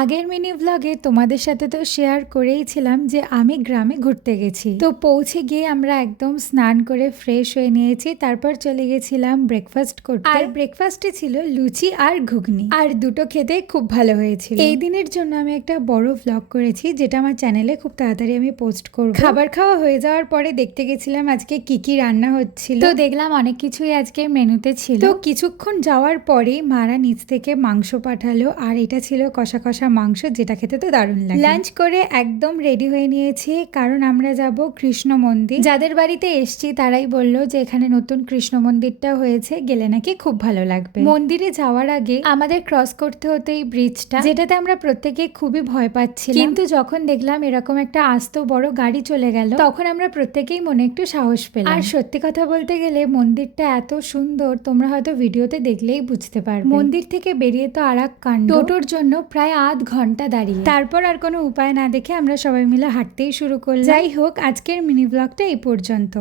আগের মিনি ব্লগে তোমাদের সাথে তো শেয়ার করেইছিলাম যে আমি গ্রামে ঘুরতে গেছি। তো পৌঁছে গিয়ে আমরা একদম স্নান করে ফ্রেশ হয়ে নিয়েছি, তারপর চলে গেছিলাম ব্রেকফাস্ট করতে। আর ব্রেকফাস্টে ছিল লুচি আর ঘুগনি, আর দুটো খেতে খুব ভালো হয়েছিল। এই দিনের জন্য আমি একটা বড় ব্লগ করেছি, যেটা আমার চ্যানেলে খুব তাড়াতাড়ি আমি পোস্ট করব। খাবার খাওয়া হয়ে যাওয়ার পরে দেখতে গেছিলাম আজকে কি কি রান্না হচ্ছিল। তো দেখলাম অনেক কিছুই আজকে মেনুতে ছিল। তো কিছুক্ষণ যাওয়ার পরেই মারা নিচ থেকে মাংস পাঠালো, আর এটা ছিল কষা কষা মাংস, যেটা খেতে তো দারুণ লাগে। লাঞ্চ করে একদম রেডি হয়ে নিয়েছি, কারণ আমরা যাব কৃষ্ণ মন্দির। যাদের বাড়িতে এসছি তারাই বলল যে এখানে নতুন কৃষ্ণ মন্দিরটা হয়েছে, গেলে নাকি খুব ভালো লাগবে। মন্দিরে যাওয়ার আগে আমাদের ক্রস করতে হতো এই ব্রিজটা, যেটাতে আমরা প্রত্যেকে খুবই ভয় পাচ্ছিলাম। কিন্তু যখন দেখলাম এরকম একটা আস্ত বড় গাড়ি চলে গেল, তখন আমরা প্রত্যেকেই মনে একটু সাহস পেলাম। আর সত্যি কথা বলতে গেলে মন্দিরটা এত সুন্দর, তোমরা হয়তো ভিডিওতে দেখলেই বুঝতে পারবে। মন্দির থেকে বেরিয়ে তো আর এক কাণ্ড। টোটোর জন্য প্রায় আধ ঘন্টা দাঁড়িয়ে, তারপর আর কোনো উপায় না দেখে আমরা সবাই মিলে হাঁটতেই শুরু করলাম। যাই হোক, আজকের মিনি ব্লগটা এই পর্যন্ত।